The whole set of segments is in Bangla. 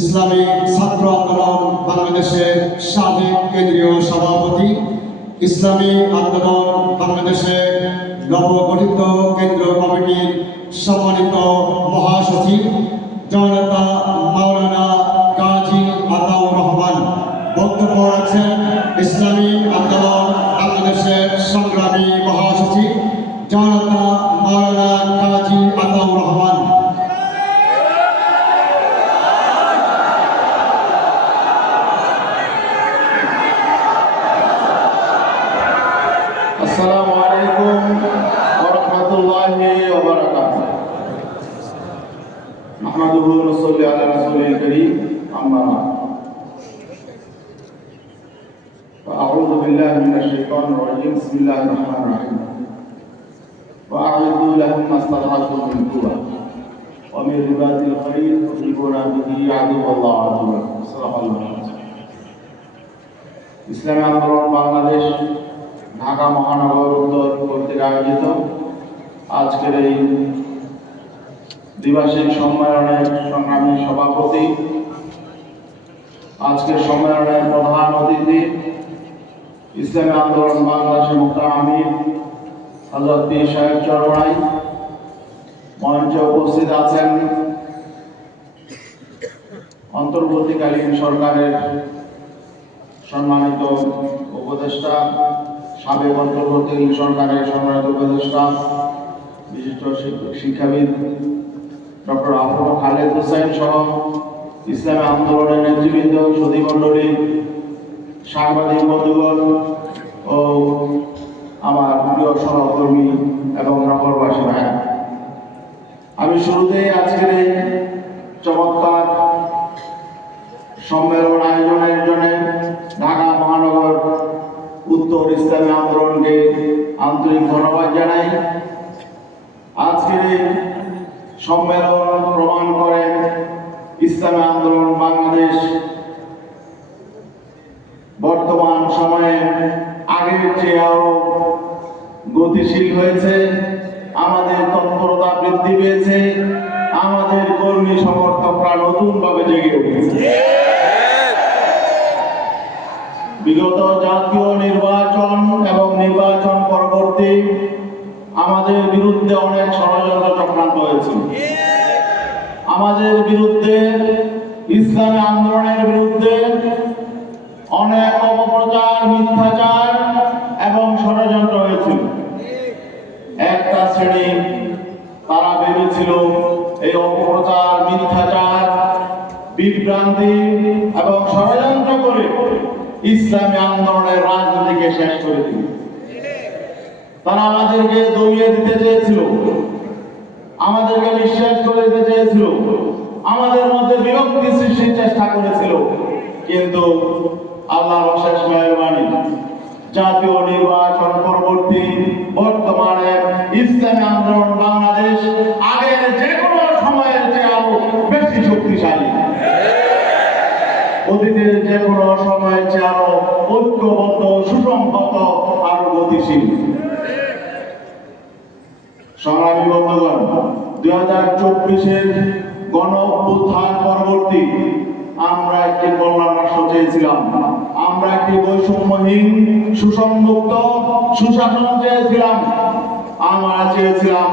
ইসলামী ছাত্র আন্দোলন বাংলাদেশের সাবেক কেন্দ্রীয় সভাপতি, ইসলামী আন্দোলন বাংলাদেশের নবগঠিত কেন্দ্রীয় কমিটির সম্মানিত মহাসচিব জননেতা মাওলানা কাজী আতাউর রহমান বক্তব্য রাখছেন। ইসলামী আন্দোলন বাংলাদেশের সংগ্রামী মহাসচিব জননেতা মাওলানা কাজী আতাউর রহমান। আসসালামু আলাইকুম ওয়া রাহমাতুল্লাহি ওয়া বারাকাতুহু। নাহমাদুহু ওয়া নুসাল্লি আলা রাসূলিল কারীম, আম্মা বা'দ। আউযু বিল্লাহি মিনাশ শাইতানির রাজীম। বিসমিল্লাহির রহমানির রহিম। ওয়া আ'উযু লাহুম মাসতাতা'তুম মিন কুওয়া ওয়া মিন রিবাতিল খাইর তুরিবুনা বিহি আদুওয়াল্লাহি ওয়া আদুওয়াকুম। সাল্লাল্লাহু আলাইহি। ইসলামী আন্দোলন বাংলাদেশ ঢাকা মহানগর উত্তর কর্তৃক আয়োজিত আজকের এই দ্বিবার্ষিক সম্মেলনের সংগ্রামী সভাপতি, আজকের সম্মেলনের প্রধান অতিথি ইসলামী আন্দোলন বাংলাদেশের মুখতার আমির হযরত পীর সাহেব চরমনাই, মঞ্চে উপস্থিত আছেন অন্তর্বর্তীকালীন সরকারের সম্মানিত উপদেষ্টা, সাবেক অন্তর্বর্তীকালীন সরকারের সম্মানিত উপদেষ্টা, বিশিষ্ট শিক্ষাবিদ ডক্টর আফরোজ খালেদ হোসেন সহ ইসলামী আন্দোলনের নেতৃবৃন্দ, সুধীমণ্ডলী, সাংবাদিক বন্ধুগণ ও আমার প্রিয় সহকর্মী এবং নগরবাসী ভাই, আমি শুরুতেই আজকের এই চমৎকার সম্মেলন আয়োজনের জন্য ঢাকা মহানগর উত্তর ইসলামী আন্দোলনকে আন্তরিক ধন্যবাদ জানাই। আজকের এই সম্মেলন প্রমাণ করে ইসলামী আন্দোলন বাংলাদেশ বর্তমান সময়ে আগের চেয়ে আরো গতিশীল হয়েছে, আমাদের তৎপরতা বৃদ্ধি পেয়েছে, আমাদের কর্মী সমর্থকরা নতুনভাবে জেগে উঠেছে। বিগত জাতীয় নির্বাচন এবং নির্বাচন পরবর্তী আমাদের বিরুদ্ধে অনেক ষড়যন্ত্র চক্রান্ত হয়েছে। আমাদের বিরুদ্ধে, ইসলামী আন্দোলনের বিরুদ্ধে অনেক অপপ্রচার, মিথ্যাচার এবং ষড়যন্ত্র হয়েছিল। একটা শ্রেণী তারা ভেবেছিল এই অপপ্রচার, মিথ্যাচার, বিভ্রান্তি এবং ষড়যন্ত্র করে ইসলামী আন্দোলনের রাজনীতিকে শেষ করে দিল। তারা আমাদেরকে দমিয়ে দিতে চেয়েছিল, আমাদেরকে বিশ্বাস করে দিতে চেয়েছিল, আমাদের মধ্যে বিরক্তি সৃষ্টির চেষ্টা করেছিল। কিন্তু আল্লাহর অশেষ মেহেরবানি, জাতীয় নির্বাচন পরবর্তী বর্তমানে ইসলামী আন্দোলন বাংলাদেশ আগের যে কোনো সময়ের চেয়ে আরো বেশি শক্তিশালী, অতীতের যে কোনো সময়ের চেয়ে আরো ঐক্যবদ্ধ, সুসংহত, আরো গতিশীল। সংগ্রামী বন্ধুগণ, 2024-এর গণ অভ্যুত্থান পরবর্তী আমরা একটি কল্যাণ রাষ্ট্র চেয়েছিলাম, আমরা একটি বৈষম্যহীন, সুসংযুক্ত সুশাসন চেয়েছিলাম। আমরা চেয়েছিলাম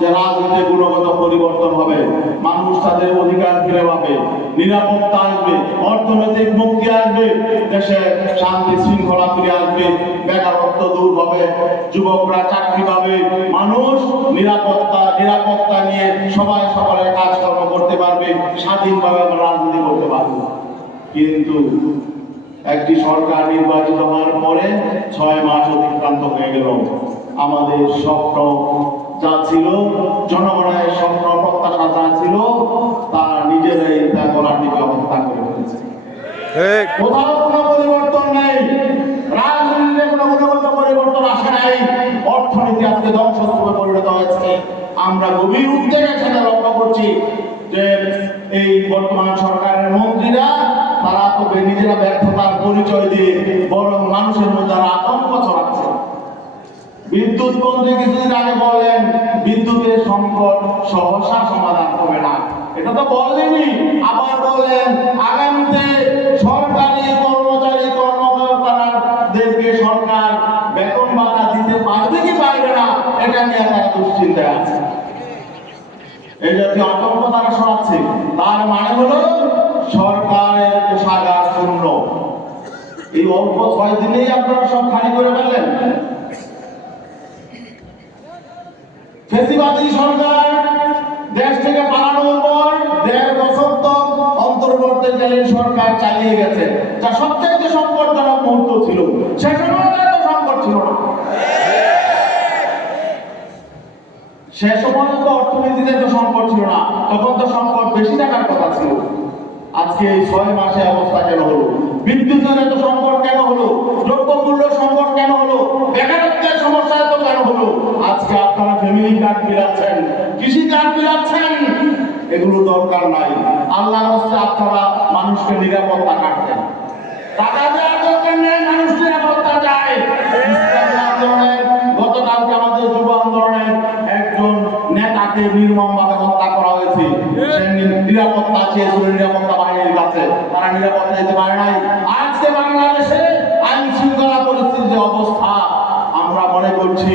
যে রাজনীতির গুণগত পরিবর্তন হবে, মানুষ তাদের অধিকার ফিরে পাবে, নিরাপত্তা আসবে, অর্থনৈতিক মুক্তি আসবে, দেশে শান্তি শৃঙ্খলা ফিরে আসবে, বেকারত্ব দূর হবে, যুবকরা চাকরি পাবে, মানুষ নিরাপত্তা নিয়ে সবাই সকলের কাজকর্ম করতে পারবে, স্বাধীনভাবে রাজনীতি করতে পারবে। কিন্তু একটি সরকার নির্বাচিত হওয়ার পরে 6 মাস অতিক্রান্ত হয়ে গেল। আমাদের স্বপ্ন যা ছিল, জনগণের স্বপ্ন প্রত্যাশা যা ছিল, তারা নিজেরাই তা গলাটিকে হত্যা করে ফেলেছে। কোথাও কোনো পরিবর্তন নেই, রাজনীতিতে কোনো গুণগত পরিবর্তন আসে নাই, অর্থনীতি আজকে ধ্বংসস্তূপে পরিণত হয়েছে। আমরা গভীর উদ্বেগের সাথে লক্ষ্য করছি যে এই বর্তমান সরকারের মন্ত্রীরা, তারা তো নিজেরা ব্যর্থতার পরিচয় দিয়ে বরং মানুষের মধ্যে আতঙ্ক ছড়াচ্ছে। বিদ্যুৎ মন্ত্রী কিছুদিন আগে বললেন বিদ্যুতের সংকট সহসা সমাধান হবে না, এটা তো বললেনই, আবার বললেন আগামীতে সরকারি কর্মচারী কর্মকর্তাদেরকে সরকার বেতন ভাতা দিতে পারবে কি পারবে না এটা নিয়ে তারা দুশ্চিন্তায় আছে। এই জাতীয় আতঙ্ক তারা শোনাচ্ছে। তার মানে হলো সরকারের কোষাগার শূন্য। এই অল্প 6 দিনেই আপনারা সব খালি করে ফেললেন। ফেসিবাদী সরকার দেশ থেকে পালানোর পর 1.5 বছর তো অন্তর্বর্তীকালীন সরকার চালিয়ে গেছে, যা সবচেয়ে সংকটজনক মুহূর্ত ছিল। সে সময় তো সংকট ছিল না, সে সময় তো অর্থনীতিতে তো সংকট ছিল না, তখন তো সংকট বেশি থাকার কথা ছিল। আজকে এই 6 মাসে অবস্থা কেন হলো? বিদ্যুতের এত সংকট কেন হলো? দ্রব্যমূল্য সংকট কেন হলো? বেকারত্বের সমস্যা এত কেন হলো? আজকে আপনারা ফ্যামিলি কার্ড বিলাচ্ছেন, কৃষি কার্ড বিলাচ্ছেন, এগুলো দরকার নাই। আল্লাহর রাস্তায় আপনারা মানুষকে নিরাপত্তা কার্ড দেন। টাকা দেওয়ার দরকার নেই, মানুষ নিরাপত্তা চায়। ইসলামী আন্দোলনের গতকালকে আমাদের যুব আন্দোলনের একজন নেতাকে নির্মমভাবে হত্যা করা হয়েছে। সে নিরাপত্তা চেয়েছিল নিরাপত্তা বাহিনীর কাছে, তারা নিরাপত্তা দিতে পারে নাই। আজকে বাংলাদেশে আইন শৃঙ্খলা পরিস্থিতির অবস্থা, আমরা মনে করছি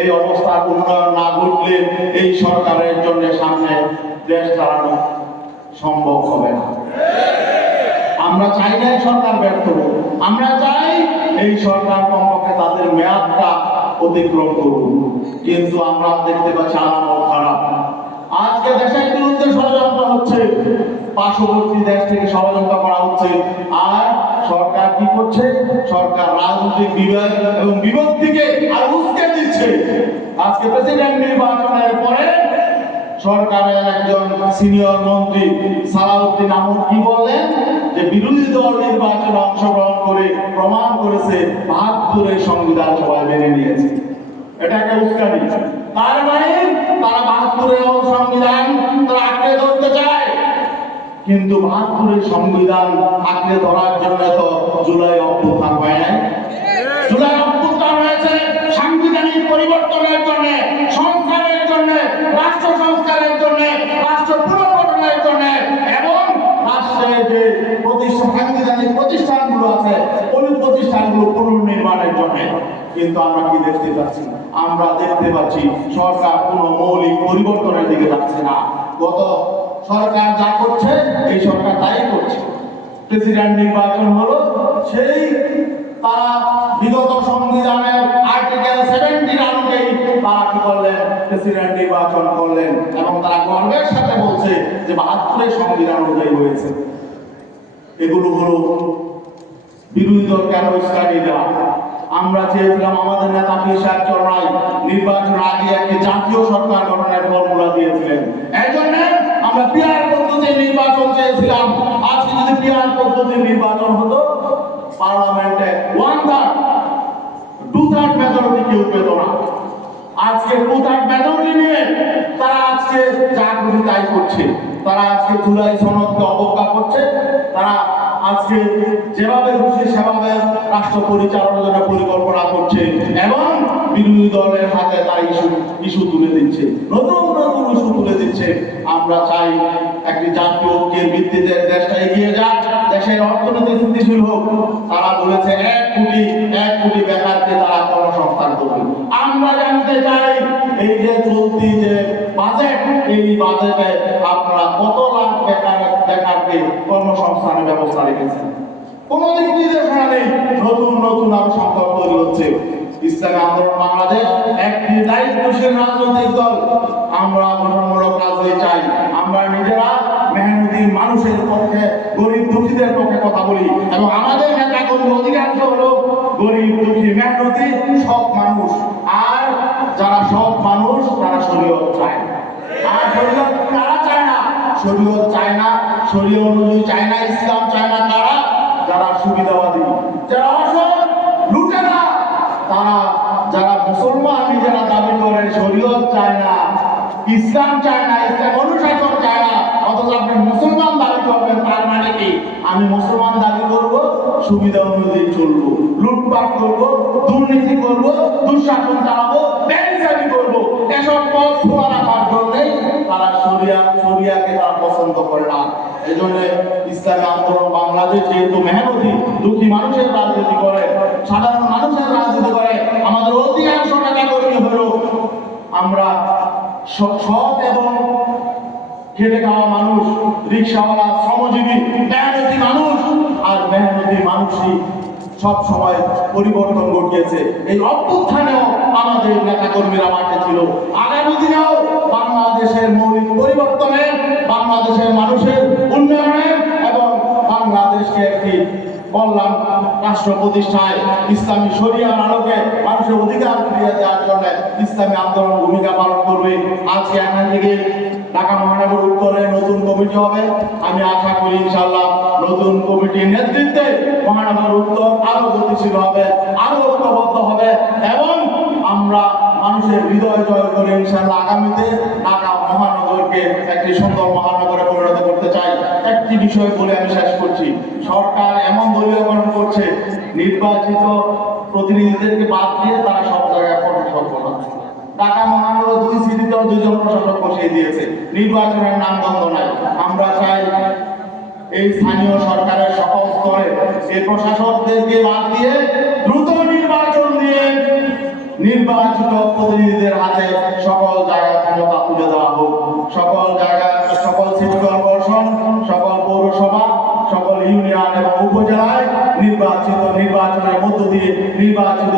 এই অবস্থার উন্নয়ন না ঘটলে এই সরকারের জন্য সামনে দেশ চালানো সম্ভব হবে না। আমরা চাই না এই সরকার ব্যর্থ হোক, আমরা চাই এই সরকার কমপক্ষে তাদের মেয়াদটা অতিক্রম করুক। কিন্তু আমরা দেখতে পাচ্ছি আলামত খারাপ। আজকে দেশের বিরুদ্ধে ষড়যন্ত্র হচ্ছে, পার্শ্ববর্তী দেশ থেকে ষড়যন্ত্র করা হচ্ছে। আর সরকার কি করছে? সরকার রাজনৈতিক বিভাগ এবং বিভক্তিকে আর উস্কে দিচ্ছে। আজকে প্রেসিডেন্ট নির্বাচনের পরে সরকারের একজন সিনিয়র মন্ত্রী সালাউদ্দিন আহমদ কি বললেন? যে বিরোধী দল নির্বাচনে অংশগ্রহণ করে প্রমাণ করেছে ৭২-এর সংবিধান সবাই মেনে নিয়েছে। এটা একটা উস্কানি। তার মানে তারা ৭২-এর সংবিধান তারা আঁকড়ে ধরতে চায়। কিন্তু ৭২-এর সংবিধান আঁকড়ে ধরার জন্য তো জুলাই অভ্যুত্থান হয় নাই। জুলাই অভ্যুত্থান হয়েছে সাংবিধানিক পরিবর্তনের জন্য, সংস্কারের জন্য, রাষ্ট্র সংস্কারের জন্য, রাষ্ট্র পুনর্গঠনের জন্য এবং রাষ্ট্রের যে সাংবিধানিক প্রতিষ্ঠানগুলো আছে ওই প্রতিষ্ঠানগুলো পুনর্নির্মাণের জন্য। কিন্তু আমরা কি দেখতে পাচ্ছি? আমরা দেখতে পাচ্ছি সরকার কোনো মৌলিক পরিবর্তনের দিকে যাচ্ছে না। গত সরকার যা করছে এই সরকার তাই করছে। প্রেসিডেন্ট নির্বাচন হলো, সেই তারা বিগত সংবিধানের আর্টিকেল 70 অনুযায়ী তারা কি করলেন? প্রেসিডেন্ট নির্বাচন করলেন এবং তারা গর্বের সাথে বলছে যে ৭২-এর সংবিধান অনুযায়ী হয়েছে। এগুলো হলো বিরোধী দল কেন উস্কানি দেওয়া। আমরা চেয়েছিলাম আমাদের নেতা পীর সাহেব চরমাই নির্বাচন আগে একটি জাতীয় সরকার গঠনের ফর্মুলা দিয়েছিলেন। এই জন্য আমরা পিআর পদ্ধতির নির্বাচন চেয়েছিলাম। আজকে যদি পিআর পদ্ধতির নির্বাচন হতো, পার্লামেন্টে 1/3 2/3 মেজরিটি কেউ পেত না। আজকে 2/3 মেজরিটি নিয়ে তারা আজকে যা খুশি তাই করছে। তারা আজকে জুলাই সনদকে অবজ্ঞা করছে। তারা আজকে যেভাবে খুশি সেভাবে রাষ্ট্র পরিচালনার জন্য পরিকল্পনা করছে এবং বিরোধী দলের হাতে তারা ইস্যু তুলে দিচ্ছে, নতুন নতুন ইস্যু তুলে দিচ্ছে। আমরা চাই একটি জাতীয় ঐক্যের ভিত্তিতে দেশটা এগিয়ে যাক, দেশের অর্থনীতি স্থিতিশীল হোক। তারা বলেছে 1 কোটি বেকারকে তারা কর্মসংস্থান করবে। আমরা জানতে চাই এই যে চলতি যে বাজেট, এই বাজেটে আপনারা কত লাখ বেকারকে কর্মসংস্থানের ব্যবস্থা রেখেছেন? কোন দিক নির্দেশনা নেই। নতুন নতুন আরো সংকট তৈরি হচ্ছে। ইসলামী আন্দোলন বাংলাদেশ একটি দায়িত্বশীল রাজনৈতিক দল। আমরা গঠনমূলক রাজনীতি চাই। আমরা নিজেরা মেহনতি মানুষের পক্ষে, গরিব দুঃখীদের পক্ষে কথা বলি এবং আমাদের নেতাকর্মী অধিকাংশ হলো গরিব দুঃখী মেহনতি সব মানুষ। আর যারা সব মানুষ তারা শরীয়ত চায়। আর শরীয়ত তারা চায় না, শরীয়ত চায় না, শরীয়ত অনুযায়ী চায় না, ইসলাম চায় না। তারা যারা সুবিধাবাদী, যারা অসৎ লুটেরা, তারা যারা মুসলমান নিজেরা দাবি করে শরীয়ত চায় না, ইসলাম চায় না, ইসলাম অনুশাসন চায় না, অথচ আপনি মুসলমান দাবি করবেন। তার মানে কি? আমি মুসলমান দাবি করব, সুবিধা অনুযায়ী চলবো, লুটপাট করব, দুর্নীতি করব, দুঃশাসন চালাবো, ব্যবসায়ী করব। এসব পথ খোলা রাখার জন্যই তারা শরিয়াকে তারা পছন্দ করে না। এই জন্য ইসলামী আন্দোলন বাংলাদেশ যেহেতু মেহনতি দুঃখী মানুষের রাজনীতি করে, সাধারণ মানুষের রাজনীতি করে, আমাদের অধিকাংশ টাকা কর্মী হলো আমরা সৎ এবং খেটে খাওয়া মানুষ, রিক্সাওয়ালা, শ্রমজীবী, মেহনতি মানুষ। আর মেহনতি মানুষই সব সময় পরিবর্তন ঘটিয়েছে। এই অভ্যুত্থানেও আমাদের নেতা কর্মীরা মাঠে ছিল। আগামী দিনেও বাংলাদেশের মৌলিক পরিবর্তনে, বাংলাদেশের মানুষের উন্নয়নে এবং বাংলাদেশকে একটি কল্যাণ রাষ্ট্র প্রতিষ্ঠায় ইসলামী শরিয়ার আলোকে মানুষের অধিকার ফিরিয়ে দেওয়ার জন্য ইসলামী আন্দোলন ভূমিকা পালন করবে। আজকে এখান থেকে ঢাকা মহানগর উত্তরে নতুন কমিটি হবে। আমি আশা করি ইনশাআল্লাহ নতুন কমিটির নেতৃত্বে মহানগর উত্তর আরো গতিশীল হবে, আরো ঐক্যবদ্ধ হবে এবং আমরা মানুষের হৃদয় জয় করে ইনশাআল্লাহ আগামীতে ঢাকা মহানগরকে একটি সুন্দর মহানগরে পরিণত করতে চাই। একটি বিষয় বলে আমি শেষ করছি, সরকার এমন দলীয়করণ করছে, নির্বাচিত প্রতিনিধিদেরকে বাদ দিয়ে তারা সব জায়গায় প্রশাসক বানাচ্ছে। ঢাকা মহানগর 2 সিটিতেও 2 জন প্রশাসক বসিয়ে দিয়েছে, নির্বাচনের নামগন্ধ নাই। আমরা চাই এই স্থানীয় সরকারের সকল স্তরে এই প্রশাসকদেরকে বাদ দিয়ে দ্রুত নির্বাচন দিয়ে নির্বাচিত প্রতিনিধিদের হাতে সকল জায়গায় ক্ষমতা তুলে দেওয়া হোক। সকল জায়গায়, সকল সিটি কর্পোরেশন, সকল পৌরসভা, সকল ইউনিয়ন এবং উপজেলায় নির্বাচনের মধ্য দিয়ে নির্বাচিত